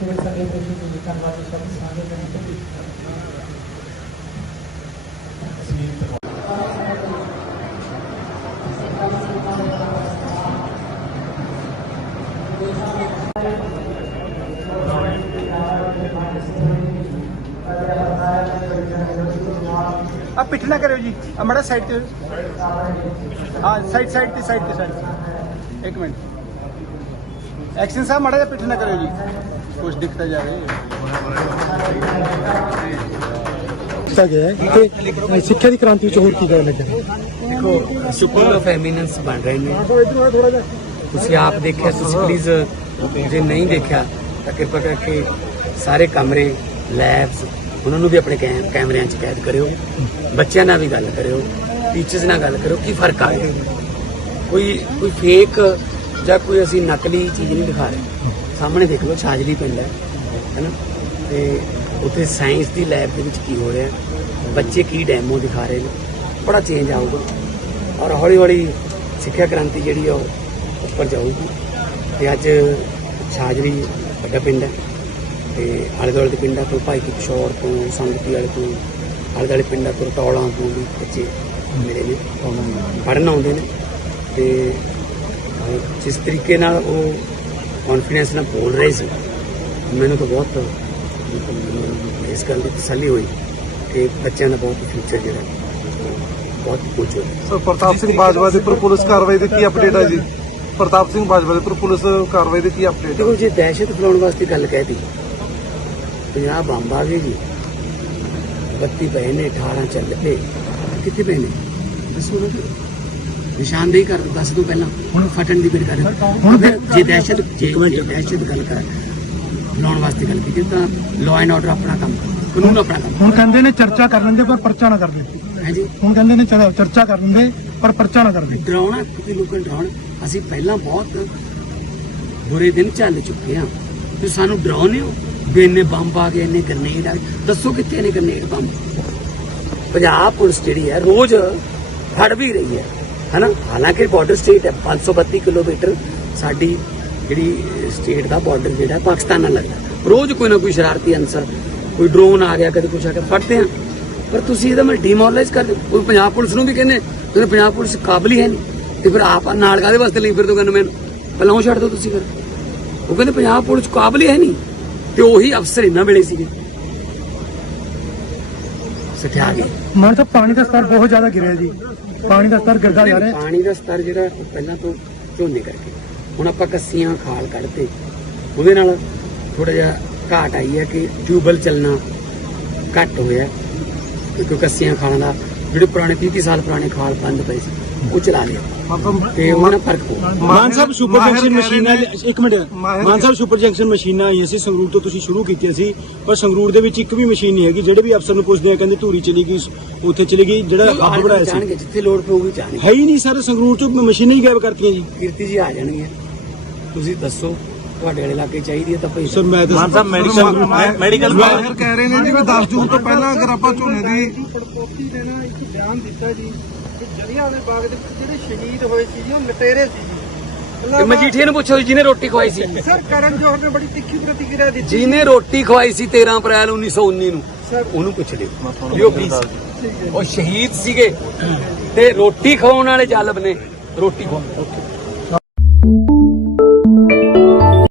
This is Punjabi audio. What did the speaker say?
ਸ਼ੇਰ ਸਕੇ ਤੇ ਜੀ ਧੰਨਵਾਦ ਜੀ ਸਭ ਸਾਰੇ ਜਣੇ ਆ ਪਿੱਠ ਨਾ ਕਰਿਓ ਜੀ ਆ ਮੜਾ ਸਾਈਡ ਤੇ ਹਾਂ ਸਾਈਡ ਸਾਈਡ ਤੇ ਸਾਈਡ ਤੇ ਸਾਈਡ ਇੱਕ ਮਿੰਟ ਐਕਸ਼ਨ ਸਾਹਿਬ ਮੜਾ ਜਿਹਾ ਪਿੱਠ ਨਾ ਕਰਿਓ ਜੀ ਕੁਝ ਦਿਖਦਾ ਜਾਵੇ। ਕੀਤਾ ਗਿਆ ਹੈ। ਤੇ ਸਿੱਖਿਆ ਦੀ ਕ੍ਰਾਂਤੀ ਵਿੱਚ ਹੋਰ ਕੀ ਕਰਨ ਦੇਖੋ ਸੁਪਰ ਆਫ ਐਮੀਨੈਂਸ ਬਣ ਰਹੇ ਨੇ। ਤੁਸੀਂ ਆਪ ਦੇਖਿਆ ਤੁਸੀਂ ਪਲੀਜ਼ ਜੇ ਨਹੀਂ ਦੇਖਿਆ ਤਾਂ ਕਿਰਪਾ ਕਰਕੇ ਸਾਰੇ ਕਮਰੇ ਲੈਬਸ ਉਹਨਾਂ ਨੂੰ ਵੀ ਆਪਣੇ ਕੈਮ- ਕੈਮਰਿਆਂ 'ਚ ਕੈਦ ਕਰਿਓ। ਬੱਚਿਆਂ ਨਾਲ ਵੀ ਗੱਲ ਕਰਿਓ ਟੀਚਰਸ ਨਾਲ ਗੱਲ ਕਰਿਓ ਕੀ ਫ਼ਰਕ ਆ ਗਿਆ ਕੋਈ ਕੋਈ ਫੇਕ ਜਾਂ ਕੋਈ ਅਸੀਂ ਨਕਲੀ ਚੀਜ਼ ਨਹੀਂ ਦਿਖਾ ਰਹੇ। ਸਾਹਮਣੇ ਦੇਖ ਲਓ, ਛਾਜਲੀ ਪਿੰਡ ਹੈ ਹੈਨਾ ਤੇ ਉੱਥੇ ਸਾਇੰਸ ਦੀ ਲੈਬ ਦੇ ਵਿੱਚ ਕੀ ਹੋ ਰਿਹਾ ਬੱਚੇ ਕੀ ਡੈਮੋ ਦਿਖਾ ਰਹੇ ਨੇ? ਬੜਾ ਚੇਂਜ ਆਊਗਾ। ਔਰ ਹੌਲੀ ਹੌਲੀ ਸਿੱਖਿਆ ਕ੍ਰਾਂਤੀ ਜਿਹੜੀ ਆ, ਉਹ ਉੱਪਰ ਜਾਊਗੀ। ਤੇ ਅੱਜ ਛਾਜਲੀ ਵੱਡਾ ਪਿੰਡ ਹੈ, ਤੇ ਆਲੇ ਦੁਆਲੇ ਦੇ ਪਿੰਡਾਂ ਤੋਂ ਭਾਈ ਕਿਸ਼ੋਰ ਤੋਂ, ਸੰਗਤੀ ਵਾਲੇ ਤੋਂ ਆਲੇ ਦੁਆਲੇ ਪਿੰਡਾਂ ਤੋਂ ਟੌਲਾਂ ਤੋਂ ਵੀ ਬੱਚੇ ਮੇਰੇ ਨੇ, ਪੜ੍ਹਨ ਆਉਂਦੇ ਨੇ। ਤੇ ਜਿਸ ਤਰੀਕੇ ਨਾਲ ਉਹ ਕੌਨਫੀਡੈਂਸ ਨਾਲ ਬੋਲ ਰਹੇ ਸੀ ਮੈਨੂੰ ਤਾਂ ਬਹੁਤ ਇਸ ਗੱਲ ਦੀ ਤਸੱਲੀ ਹੋਈ ਕਿ ਬੱਚਿਆਂ ਦਾ ਬਹੁਤ ਫਿਊਚਰ ਜਿਹੜਾ ਬਹੁਤ ਕੁਝ ਹੈ ਸਰ ਪ੍ਰਤਾਪ ਸਿੰਘ ਬਾਜਵਾ ਦੇ ਉੱਪਰ ਪੁਲਿਸ ਕਾਰਵਾਈ ਦੀ ਕੀ ਅਪਡੇਟ ਹੈ ਜੀ? ਪ੍ਰਤਾਪ ਸਿੰਘ ਬਾਜਵਾ ਦੇ ਉੱਪਰ ਪੁਲਿਸ ਕਾਰਵਾਈ ਦੀ ਕੀ ਅਪਡੇਟ ਦੇਖੋ ਜੇ ਦਹਿਸ਼ਤ ਫੈਲਾਉਣ ਵਾਸਤੇ ਗੱਲ ਕਹਿਤੀ ਪੰਜਾਬ ਬੰਬ ਆ ਗਏ ਜੀ। ਬੱਤੀ ਪਏ ਨੇ 18 ਚੱਲ ਪਏ। ਕਿੱਥੇ ਪਏ ਨੇ? ਦੱਸੋ ਨਾ। ਨਿਸ਼ਾਨਦੇਹੀ ਕਰ ਦੱਸ ਦੋ ਪਹਿਲਾਂ। ਹੁਣ ਫਟਣ ਦੀ ਫਿਰ ਕਰ ਹੁਣ ਫਿਰ ਜੇ ਦਹਿਸ਼ਤ ਜੇ ਦਹਿਸ਼ਤ ਗੱਲ ਕਰ ਫੈਲਾਉਣ ਵਾਸਤੇ ਗੱਲ ਕੀਤੀ ਤਾਂ ਲਾਅ ਐਂਡ ਆਰਡਰ ਆਪਣਾ ਕੰਮ ਕਾਨੂੰਨ ਆਪਣਾ ਕੰਮ। ਹੁਣ ਕਹਿੰਦੇ ਨੇ ਚਰਚਾ ਕਰ ਲੈਂਦੇ ਪਰ ਪਰਚਾ ਨਾ ਕਰਦੇ। ਹੈ ਜੀ? ਹੁਣ ਕਹਿੰਦੇ ਨੇ ਚਰਚਾ ਕਰ ਲੈਂਦੇ ਪਰ ਪਰਚਾ ਨਾ ਕਰਦੇ। ਡਰਾਉਣਾ ਕਿਉਂਕਿ ਲੋਕਾਂ ਨੂੰ ਡਰਾਉਣ ਅਸੀਂ ਪਹਿਲਾਂ ਬਹੁਤ ਬੁਰੇ ਦਿਨ ਚੱਲ ਚੁੱਕੇ ਹਾਂ। ਤੇ ਸਾਨੂੰ ਡਰਾਉਨੇ ਹੋ ਵੀ ਇੰਨੇ ਬੰਬ ਆ ਗਏ ਇੰਨੇ ਗ੍ਰਨੇਡ ਆ ਗਏ। ਦੱਸੋ ਕਿੱਥੇ ਨੇ ਗ੍ਰਨੇਡ ਬੰਬ? ਪੰਜਾਬ ਪੁਲਿਸ ਜਿਹੜੀ ਹੈ ਰੋਜ਼ ਫੜ ਵੀ ਰਹੀ ਹੈ। ਹਨਾ? ਹਾਲਾਂਕਿ ਬਾਰਡਰ ਸਟੇਟ ਹੈ 532 ਕਿਲੋਮੀਟਰ ਸਾਡੀ ਜਿਹੜੀ ਸਟੇਟ ਦਾ ਬਾਰਡਰ ਜਿਹੜਾ ਪਾਕਿਸਤਾਨ ਨਾਲ ਲੱਗਦਾ। ਰੋਜ਼ ਕੋਈ ਨਾ ਕੋਈ ਸ਼ਰਾਰਤੀ ਅਨਸਰ, ਕੋਈ ਡਰੋਨ ਆ ਗਿਆ, ਕਦੇ ਕੁਛ ਆ ਗਿਆ, ਫੜਦੇ ਆ ਪਰ ਤੁਸੀਂ ਇਹਦਾ ਮੈਂ ਡੀਮੋਰਲਾਈਜ਼ ਕਰ ਕੋਈ ਪੰਜਾਬ ਪੁਲਿਸ ਨੂੰ ਵੀ ਕਹਿੰਦੇ ਤੁਸੀਂ ਪੰਜਾਬ ਪੁਲਿਸ ਕਾਬਲ ਹੀ ਹੈ ਨਹੀਂ। ਤੇ ਫਿਰ ਆਪ ਨਾਲ ਕਾਦੇ ਵਾਸਤੇ ਲਈ ਫਿਰਦੇ ਕਹਿੰਦੇ ਮੈਨੂੰ? ਪਹਿਲਾਂ ਉਹ ਛੱਡ ਦਿਓ ਤੁਸੀਂ ਫਿਰ। ਉਹ ਕਹਿੰਦੇ ਪੰਜਾਬ ਪੁਲਿਸ ਕਾਬਲ ਹੀ ਹੈ ਨਹੀਂ। ਤੇ ਉਹੀ ਅਫਸਰ ਇਹਨਾਂ ਵੇਲੇ ਸੀਗੇ। ਸਠਿਆ ਗਏ। ਮਾਨ ਸਾਹਿਬ ਪਾਣੀ ਦਾ ਸਤਰ ਬਹੁਤ ਜ਼ਿਆਦਾ ਗਿਰਿਆ ਜੀ। ਪਾਣੀ ਦਾ ਸਤਰ ਗਿਰਦਾ ਜਾ ਰਿਹਾ ਪਾਣੀ ਦਾ ਸਤਰ ਜਿਹੜਾ ਉਹ ਪਹਿਲਾਂ ਤੋਂ ਝੋਨੇ ਕਰਕੇ। ਹੁਣ ਆਪਾਂ ਕੱਸੀਆਂ ਖਾਲ ਕੱਢਦੇ ਉਹਦੇ ਨਾਲ ਥੋੜਾ ਜਿਹਾ ਘਾਟ ਆਈ ਹੈ ਕਿ ਟਿਊਬਲ ਚੱਲਣਾ ਘੱਟ ਹੋਇਆ ਕਿਉਂਕਿ ਕੱਸੀਆਂ ਖਾਲਾਂ ਦਾ ਜਿਹੜੇ ਪੁਰਾਣੇ 30 30 ਸਾਲ ਪੁਰਾਣੇ ਖਾਲ ਬੰਦ ਪਏ ਸੀ ਉਹ ਚਲਾ ਲਿਆ ਤੇ ਉਹਨਾਂ ਫ਼ਰਕ ਮਾਨ ਸਾਹਿਬ ਸੁਪਰ ਜੰਕਸ਼ਨ ਮਸ਼ੀਨਾਂ ਇੱਕ ਮਿੰਟ। ਮਾਨ ਸਾਹਿਬ ਸੁਪਰ ਜੰਕਸ਼ਨ ਮਸ਼ੀਨਾਂ ਆਈਆਂ ਸੀ ਸੰਗਰੂਰ ਤੋਂ ਤੁਸੀਂ ਸ਼ੁਰੂ ਕੀਤੀਆਂ ਸੀ ਪਰ ਸੰਗਰੂਰ ਦੇ ਵਿੱਚ ਇੱਕ ਵੀ ਮਸ਼ੀਨ ਨਹੀਂ ਹੈਗੀ ਜਿਹੜੇ ਵੀ ਅਫਸਰ ਨੂੰ ਪੁੱਛਦੇ ਆ ਕਹਿੰਦੇ ਧੂਰੀ ਚਲੀ ਗਈ ਉੱਥੇ ਚਲੀ ਗਈ ਜਿਹੜਾ ਹੱਬ ਬਣਾਇਆ ਸੀ। ਜਿੱਥੇ ਲੋੜ ਪਊਗੀ ਜਾਣਗੇ। ਹੈ ਹੀ ਨਹੀਂ ਸਰ ਸੰਗਰੂਰ ਤੋਂ ਮਸ਼ੀਨਾਂ ਹੀ ਗਾਇਬ ਕਰਤੀਆਂ ਜੀ। ਕੀਰਤੀ ਜੀ ਆ ਜਾਣਗੇ ਤੁਸੀਂ ਦੱਸੋ ਤੁਹਾਡੇ ਵਾਲੇ ਇਲਾਕੇ ਚਾਹੀਦੀ ਹੈ ਤਾਂ ਭੇਜ ਸਰ ਮੈਂ ਤਾਂ ਮਾਨ ਸਾਹਿਬ ਮੈਡੀਕਲ ਮੈਡੀਕਲ ਮਾਹਿਰ ਕਹਿ ਰਹੇ ਨੇ ਜੀ ਵੀ 10 ਜੂਨ ਤੋਂ ਪਹਿਲਾਂ ਅਗਰ ਆਪਾਂ ਝੋਨੇ ਦੀ ਪੜਪੋਤੀ ਨੇ ਨਾ ਇੱਕ ਬਿਆਨ ਦਿੱਤਾ ਜੀ ਕਿ ਜਲਿਆਂਵਾਲੇ ਬਾਗ ਦੇ ਵਿੱਚ ਜਿਹੜੇ ਸ਼ਹੀਦ ਹੋਏ ਸੀ ਜੀ ਉਹ ਲਟੇਰੇ ਸੀ ਜੀ। ਤੇ ਮਜੀਠੀਏ ਨੂੰ ਪੁੱਛੋ ਜਿਹਨੇ ਰੋਟੀ ਖਵਾਈ ਸੀ। ਸਰ ਕਰਨ ਜੋਹਰ ਨੇ ਬੜੀ ਤਿੱਖੀ ਪ੍ਰਤੀਕਿਰਿਆ ਦਿੱਤੀ ਜਿਹਨੇ ਰੋਟੀ ਖਵਾਈ ਸੀ 13 ਅਪ੍ਰੈਲ 1919 ਨੂੰ ਉਹਨੂੰ ਪੁੱਛ ਲਿਓ। ਵੀ ਉਹ ਕੀ ਸੀ ਉਹ ਸ਼ਹੀਦ ਸੀਗੇ ਤੇ ਰੋਟੀ ਖਵਾਉਣ ਵਾਲੇ ਜਾਲਬ ਨੇ ਰੋਟੀ ਖਵਾ